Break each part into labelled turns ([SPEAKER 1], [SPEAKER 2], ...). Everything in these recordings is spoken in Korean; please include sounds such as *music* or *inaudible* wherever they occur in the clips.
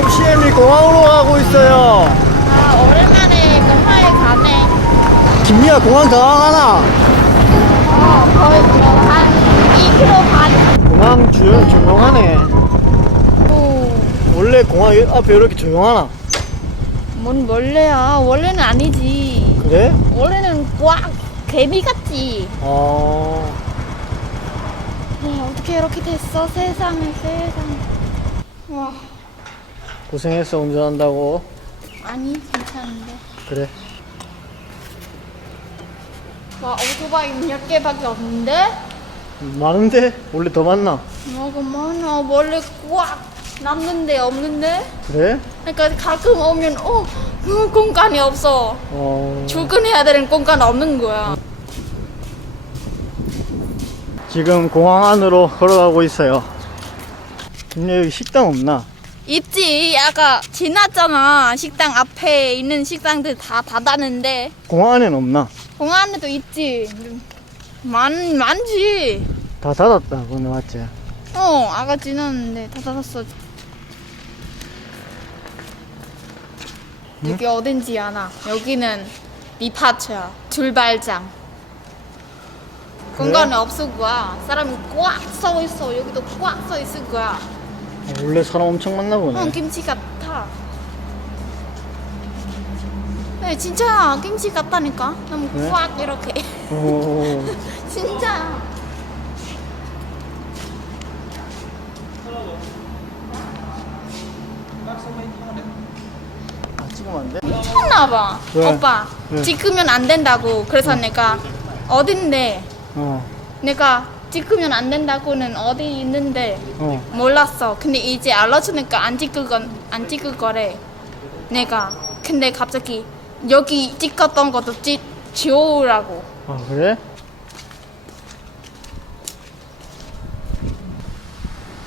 [SPEAKER 1] 지금 CM이 공항으로 가고 있어요.
[SPEAKER 2] 아, 오랜만에 공항에 가네.
[SPEAKER 1] 김미야 공항 당황하나?
[SPEAKER 2] 어, 거의 뭐한 2km 반.
[SPEAKER 1] 공항 주변 조용하네.
[SPEAKER 2] 오,
[SPEAKER 1] 원래 공항 앞에 이렇게 조용하나?
[SPEAKER 2] 뭔 원래야? 원래는 아니지.
[SPEAKER 1] 그래?
[SPEAKER 2] 원래는 꽉 개미 같지.
[SPEAKER 1] 어.
[SPEAKER 2] 와, 어떻게 이렇게 됐어? 세상에, 세상에. 와,
[SPEAKER 1] 고생했어 운전한다고.
[SPEAKER 2] 아니, 괜찮은데.
[SPEAKER 1] 그래.
[SPEAKER 2] 와, 오토바이 몇 개밖에 없는데?
[SPEAKER 1] 많은데? 원래 더 많나?
[SPEAKER 2] 뭐가 많아. 원래 꽉 남는데 없는데?
[SPEAKER 1] 그래?
[SPEAKER 2] 그러니까 가끔 오면 어, 어 공간이 없어.
[SPEAKER 1] 어.
[SPEAKER 2] 출근해야 되는 공간 없는 거야.
[SPEAKER 1] 지금 공항 안으로 걸어가고 있어요. 김미야 여기 식당 없나?
[SPEAKER 2] 있지. 아까 지났잖아. 식당 앞에 있는 식당들 다 닫았는데
[SPEAKER 1] 공항 안에는 없나?
[SPEAKER 2] 공항 안에도 있지. 많 많지.
[SPEAKER 1] 다 닫았다. 그거는 맞지?
[SPEAKER 2] 어, 아까 지났는데 다 닫았어. 여기 어딘지 아나. 여기는 리파처야. 출발장. 공간이 없을 거야. 사람이 꽉 서 있어. 여기도 꽉 서 있을 거야.
[SPEAKER 1] 어, 원래 사람 엄청 많나 보네.
[SPEAKER 2] 응, 김치 같아. 네, 진짜 김치 같다니까. 너무
[SPEAKER 1] 그래?
[SPEAKER 2] 꽉 이렇게.
[SPEAKER 1] 오. *laughs*
[SPEAKER 2] 진짜.
[SPEAKER 1] 아, 찍으면 안 돼?
[SPEAKER 2] 미쳤나 봐.
[SPEAKER 1] 왜?
[SPEAKER 2] 오빠.
[SPEAKER 1] 왜?
[SPEAKER 2] 찍으면 안 된다고. 그래서 내가 어딘데?
[SPEAKER 1] 어.
[SPEAKER 2] 내가 찍으면 안 된다고는 어디 있는데
[SPEAKER 1] 어.
[SPEAKER 2] 몰랐어. 근데 이제 알려주니까 안 찍을 건안 찍을 거래. 내가. 근데 갑자기 여기 찍었던 것도 찍 지우라고.
[SPEAKER 1] 아, 그래?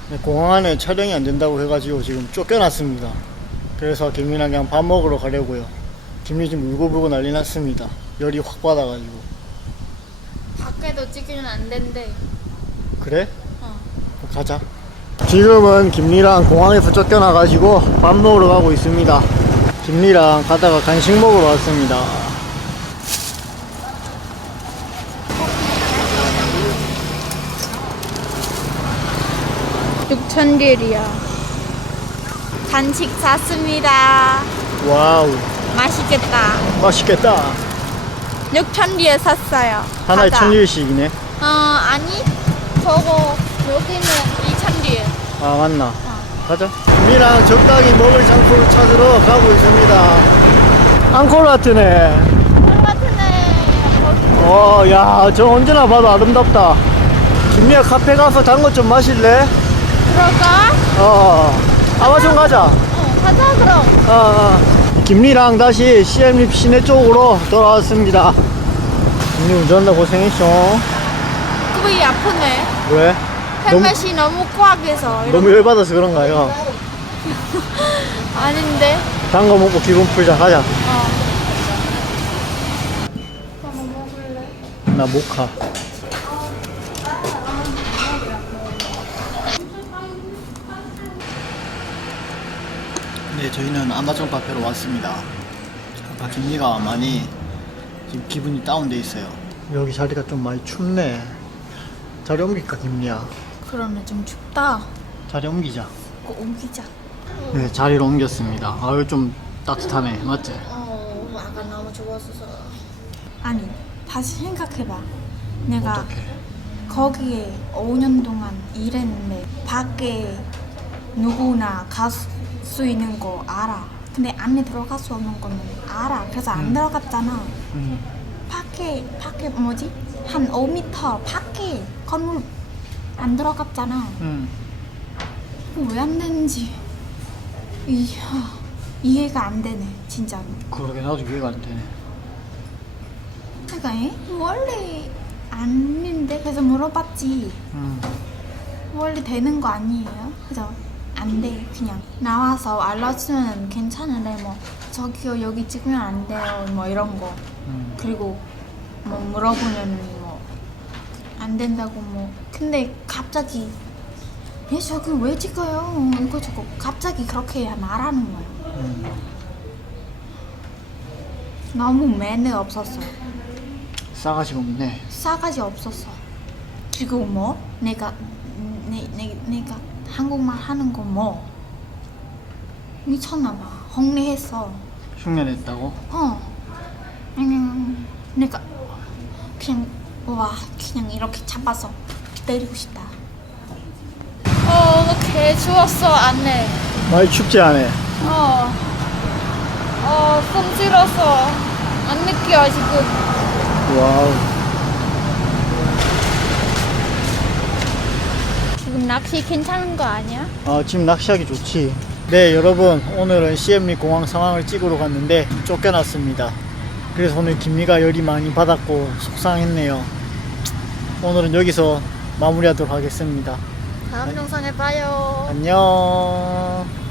[SPEAKER 1] 네, 공항 안에 촬영이 안 된다고 해가지고 지금 쫓겨났습니다. 그래서 김민아 그냥 밥 먹으러 가려고요. 김민 지금 울고불고 난리 났습니다. 열이 확 받아가지고.
[SPEAKER 2] 밖에도 찍으면 안 된대.
[SPEAKER 1] 그래?
[SPEAKER 2] 어.
[SPEAKER 1] 그럼 가자. 지금은 김미랑 공항에서 쫓겨나가지고 밥 먹으러 가고 있습니다. 김미랑 가다가 간식 먹으러 왔습니다.
[SPEAKER 2] 육천길이야 간식 샀습니다.
[SPEAKER 1] 와우,
[SPEAKER 2] 맛있겠다.
[SPEAKER 1] 맛있겠다.
[SPEAKER 2] 6천 리에 샀어요.
[SPEAKER 1] 하나에
[SPEAKER 2] 가자.
[SPEAKER 1] 천일씩이네.
[SPEAKER 2] 어, 아니. 저거 여기는 2천리.
[SPEAKER 1] 아 맞나? 가자. 김미랑 적당히 먹을 장소를 찾으러 가고 있습니다. 앙코르와트네. 어, 야, 저 언제나 봐도 아름답다. 김미야 카페 가서 단 것 좀 마실래?
[SPEAKER 2] 그럴까?
[SPEAKER 1] 어, 아마존 가자.
[SPEAKER 2] 어, 가자 그럼.
[SPEAKER 1] 어, 어. 김미랑 다시 CM립 시내 쪽으로 돌아왔습니다. 김미 운전한다 고생했어.
[SPEAKER 2] 급이 아프네.
[SPEAKER 1] 왜?
[SPEAKER 2] 헬멧이 너무 꽉해서.
[SPEAKER 1] 너무 열받아서 그런가요? *laughs*
[SPEAKER 2] 아닌데.
[SPEAKER 1] 단 거 먹고 기분 풀자. 가자.
[SPEAKER 2] 어. 뭐 먹을래?
[SPEAKER 1] 나 모카. 네, 저희는 아마존 카페로 왔습니다. 아까 김미가 많이 지금 기분이 다운돼 있어요. 여기 자리가 좀 많이 춥네. 자리 옮길까, 김미야?
[SPEAKER 2] 그러네 좀 춥다.
[SPEAKER 1] 자리 옮기자.
[SPEAKER 2] 꼭 옮기자.
[SPEAKER 1] 네, 자리를 옮겼습니다. 아, 여기 좀 따뜻하네. 맞지?
[SPEAKER 2] 어, 아까 너무 좋았어서. 아니, 다시 생각해봐. 내가
[SPEAKER 1] 어떻게?
[SPEAKER 2] 거기에 5년 동안 일했는데 밖에 누구나 갈 수 있는 거 알아. 근데 안에 들어갈 수 없는 거는 알아. 그래서 안
[SPEAKER 1] 음.
[SPEAKER 2] 들어갔잖아.
[SPEAKER 1] 음,
[SPEAKER 2] 밖에 밖에 뭐지? 한 5m 밖에 건물 안 들어갔잖아.
[SPEAKER 1] 음.
[SPEAKER 2] 왜안 되는지 이야 이해가 안 되네 진짜로.
[SPEAKER 1] 그러게 나도 이해가 안 되네.
[SPEAKER 2] 그러니까 에? 원래 아닌데 그래서 물어봤지.
[SPEAKER 1] 음.
[SPEAKER 2] 원래 되는 거 아니에요? 그래서 안 돼. 그냥 나와서 알려주면 괜찮은데 뭐 저기요 여기 찍으면 안 돼요. 뭐 이런 거.
[SPEAKER 1] 음.
[SPEAKER 2] 그리고 뭐 물어보면 뭐안 된다고 뭐. 근데 갑자기 얘 저기 왜 찍어요? 이거 저거 갑자기 그렇게 말하는 거예요.
[SPEAKER 1] 음.
[SPEAKER 2] 너무 매너 없었어.
[SPEAKER 1] 싸가지가 없네.
[SPEAKER 2] 싸가지 없었어. 지금 뭐? 내가 내, 내, 내가 한국말 하는 거 뭐? 미쳤나 봐. 홍리했어.
[SPEAKER 1] 흉내냈다고?
[SPEAKER 2] 어. 그냥 내가 그냥 와 그냥 이렇게 잡아서 때리고 싶다. 어, 개 추웠어 안내.
[SPEAKER 1] 많이 춥지 않아?
[SPEAKER 2] 어. 어, 숨 질었어. 안 느껴 지금.
[SPEAKER 1] 와우.
[SPEAKER 2] 지금 낚시 괜찮은 거 아니야?
[SPEAKER 1] 아, 지금 낚시하기 좋지. 네, 여러분. 오늘은 CM리 공항 상황을 찍으러 갔는데 쫓겨났습니다. 그래서 오늘 김미가 열이 많이 받았고 속상했네요. 오늘은 여기서 마무리하도록 하겠습니다.
[SPEAKER 2] 다음 영상에 봐요.
[SPEAKER 1] 안녕.